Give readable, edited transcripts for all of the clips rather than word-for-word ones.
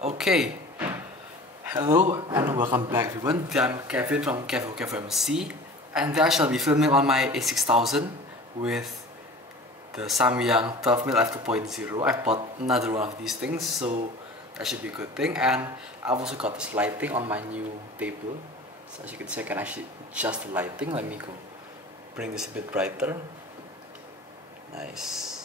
Okay, hello and welcome back everyone. I'm Kevin from Kiev MC, and I shall be filming on my A6000 with the Samyang 12mm f2.0. I bought another one of these things, so that should be a good thing. And I've also got this lighting on my new table, so as you can see I can actually adjust the lighting. Let me go bring this a bit brighter. Nice.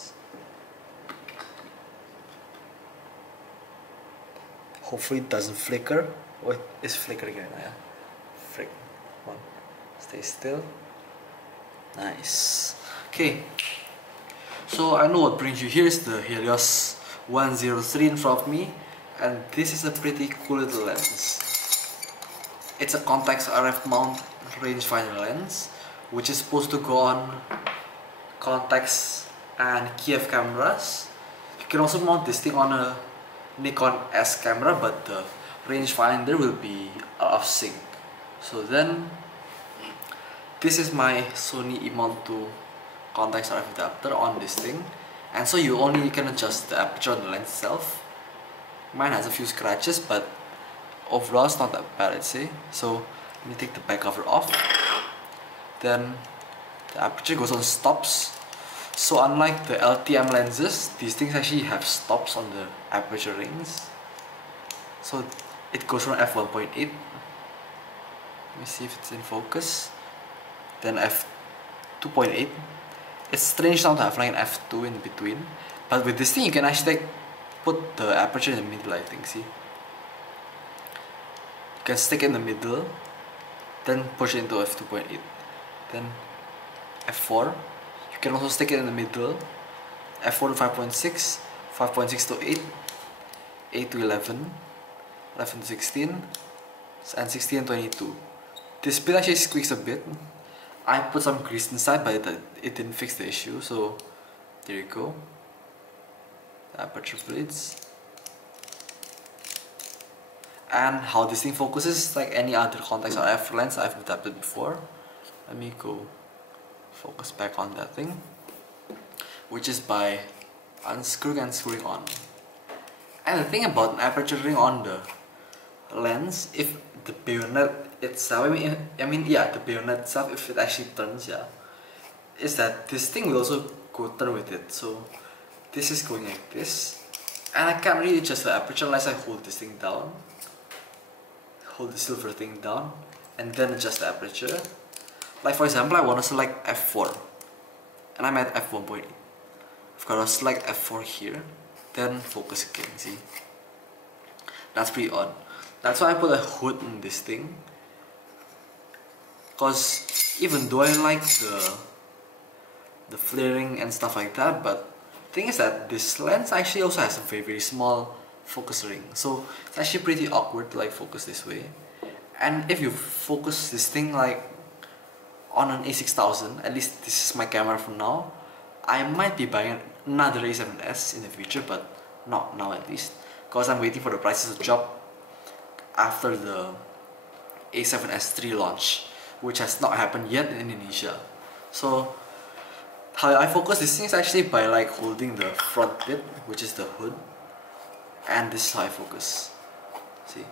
Hopefully it doesn't flicker. Oh, it is flickering again. Yeah. Frick. Come on. Stay still. Nice. Okay. So I know what brings you here is the Helios 103 in front of me, and this is a pretty cool little lens. It's a Contax RF mount rangefinder lens, which is supposed to go on Contax and Kiev cameras. You can also mount this thing on a Nikon S camera, but the rangefinder will be out of sync. So then, this is my Sony E-mount 2 Contax RF adapter on this thing, and so you can adjust the aperture on the lens itself. Mine has a few scratches, but overall it's not that bad, I'd say. So let me take the back cover off. Then the aperture goes on stops. So unlike the LTM lenses, these things actually have stops on the aperture rings. So it goes from f1.8. Let me see if it's in focus. Then f2.8. It's strange now to have like an f2 in between, but with this thing you can actually put the aperture in the middle, I think, see? You can stick it in the middle, then push it into f2.8. Then f4. You can also stick it in the middle, f4 to 5.6, 5.6 to 8, 8 to 11, 11 to 16, and 16 and 22. This bit actually squeaks a bit. I put some grease inside, but it didn't fix the issue, so there you go. The aperture blades. And how this thing focuses like any other Contax RF lens I've adapted before. Let me go focus back on that thing, which is by unscrewing and screwing on. And the thing about an aperture ring on the lens, if the bayonet itself, the bayonet itself, if it actually turns, is that this thing will also go turn with it. So this is going like this, and I can't really adjust the aperture unless I hold this thing down, hold the silver thing down, and then adjust the aperture. Like for example, I want to select f4, and I'm at f1.8. I've got to select f4 here, then focus again, see? That's pretty odd. That's why I put a hood in this thing, because even though I like the flaring and stuff like that, but the thing is that this lens actually also has a very small focus ring, so it's actually pretty awkward to like focus this way. And if you focus this thing like on an A6000, at least this is my camera for now, I might be buying another A7S in the future, but not now at least, because I'm waiting for the prices to drop after the A7S III launch, which has not happened yet in Indonesia. So how I focus this thing is actually by like holding the front bit, which is the hood, and this is how I focus. See?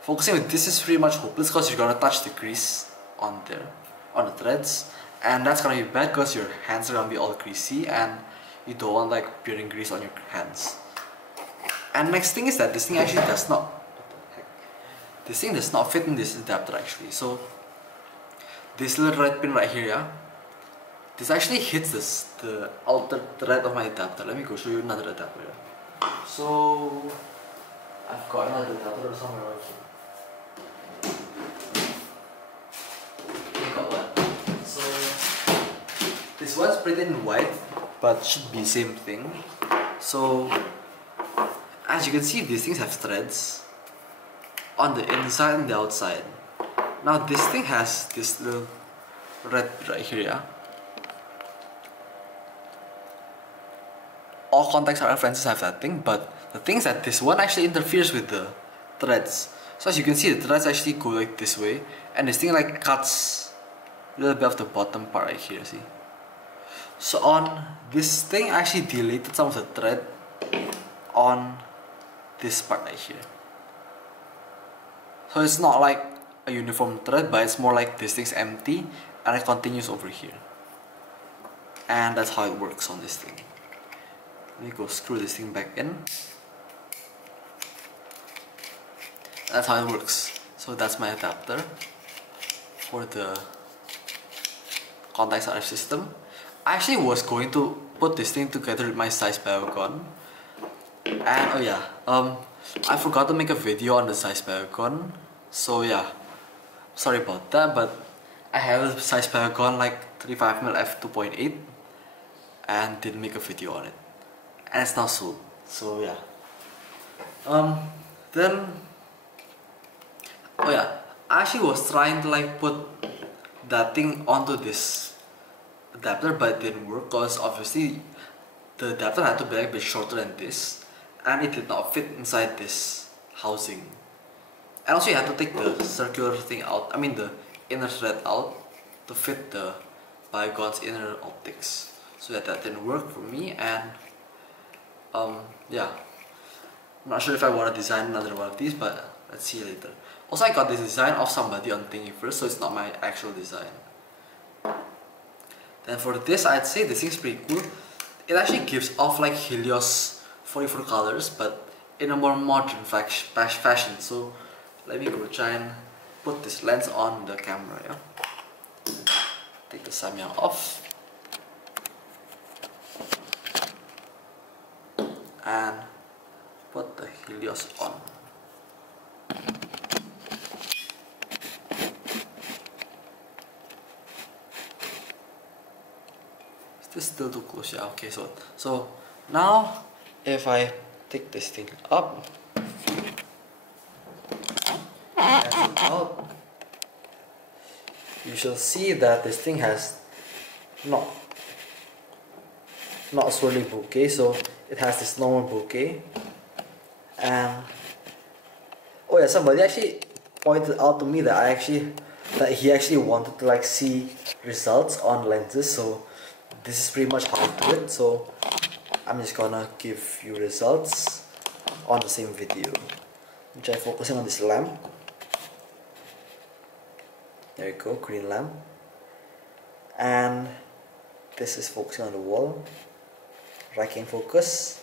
Focusing with this is pretty much hopeless because you're gonna touch the grease on there, on the threads, and that's gonna be bad because your hands are gonna be all greasy and you don't want like peeling grease on your hands. And next thing is that this thing actually does not, what the heck? This thing does not fit in this adapter actually. So this little red pin right here, this actually hits the outer thread of my adapter. Let me go show you another adapter. So I've got another adapter somewhere right here. This one's printed in white, but should be same thing. So as you can see, these things have threads on the inside and the outside. Now this thing has this little red right here, All Contax RF lenses have that thing, but the thing is that this one actually interferes with the threads. So as you can see, the threads actually go like this way, and this thing like cuts a little bit of the bottom part right here, see? So on this thing, I actually deleted some of the thread on this part right here. So it's not like a uniform thread, but it's more like this thing's empty and it continues over here. And that's how it works on this thing. Let me go screw this thing back in. That's how it works. So that's my adapter for the Contax RF system. I actually was going to put this thing together with my size gun. And oh yeah, I forgot to make a video on the size gun. So yeah, sorry about that, but I have a size gun like 35mm f2.8 and didn't make a video on it. And it's now sold. So yeah. Then oh yeah, I actually was trying to like put that thing onto this adapter, but it didn't work because obviously the adapter had to be like a bit shorter than this, and it did not fit inside this housing. And also you had to take the circular thing out, I mean the inner thread out to fit the Biogon's inner optics. So that didn't work for me, and yeah, I'm not sure if I want to design another one of these, but let's see later. Also, I got this design of somebody on Thingiverse, so it's not my actual design. Then for this, I'd say this thing's pretty cool. It actually gives off like Helios 44 colors, but in a more modern fashion. So let me go try and put this lens on the camera. Yeah? Take the Samyang off. And put the Helios on. Is this still too close? Yeah, okay, so now if I take this thing up and zoom out, you shall see that this thing has not a swirly bokeh, so it has this normal bokeh. And oh yeah, somebody actually pointed out to me that he actually wanted to like see results on lenses, so this is pretty much how I do it. So I'm just gonna give you results on the same video. I'm try focusing on this lamp. There you go, green lamp. And this is focusing on the wall. Right cane focus.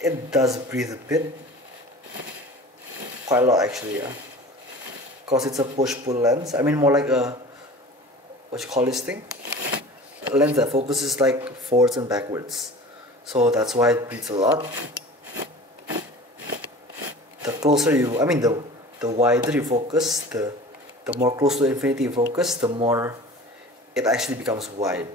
It does breathe a bit, quite a lot actually, yeah. Because it's a push-pull lens. I mean more like a, what you call this thing? A lens that focuses like forwards and backwards. So that's why it breathes a lot. The closer you, I mean the wider you focus, the more close to infinity you focus, the more it actually becomes wide.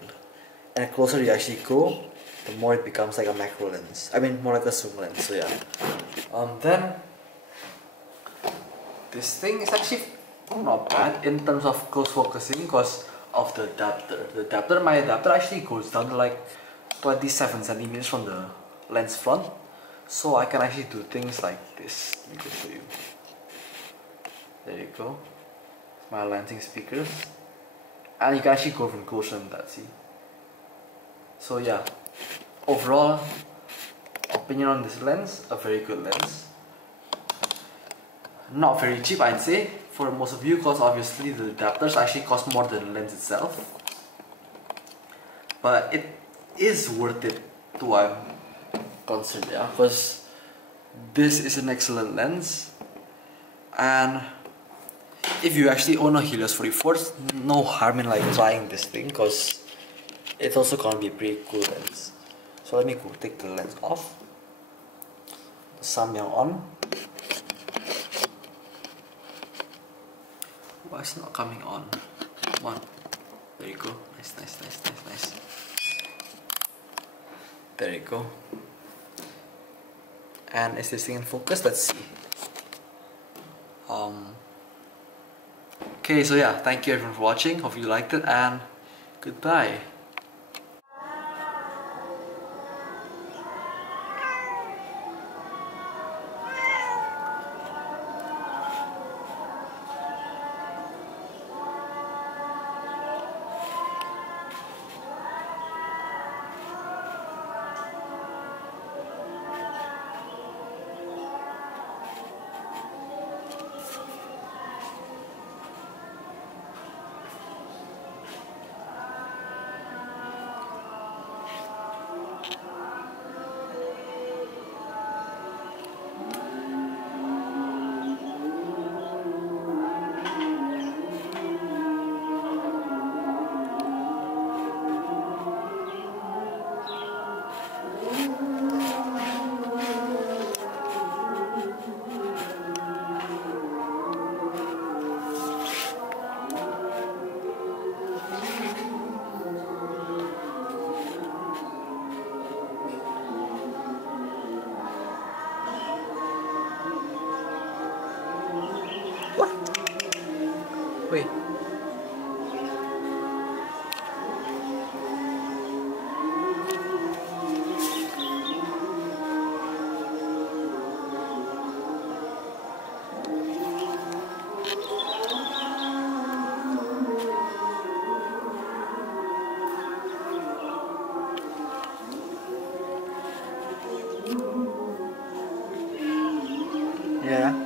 And the closer you actually go, the more it becomes like a macro lens. I mean more like a zoom lens, so yeah. Then this thing is actually not bad in terms of close focusing because of the adapter. My adapter actually goes down to like 27 centimeters from the lens front. So I can actually do things like this. Let me go show you. There you go. My lensing speakers. And you can actually go from closer than that, see? So yeah. Overall opinion on this lens, a very good lens. Not very cheap, I'd say, for most of you, because obviously the adapters actually cost more than the lens itself. But it is worth it to I'm concerned, yeah, because this is an excellent lens. And if you actually own a Helios 44, no harm in like trying this thing, because it's also gonna be a pretty cool lens. So let me go take the lens off, the Samyang on. Why is it not coming on? Come on. There you go. Nice. There you go. And is this thing in focus? Let's see. Okay, so yeah, thank you everyone for watching. Hope you liked it, and goodbye. Wait. Yeah.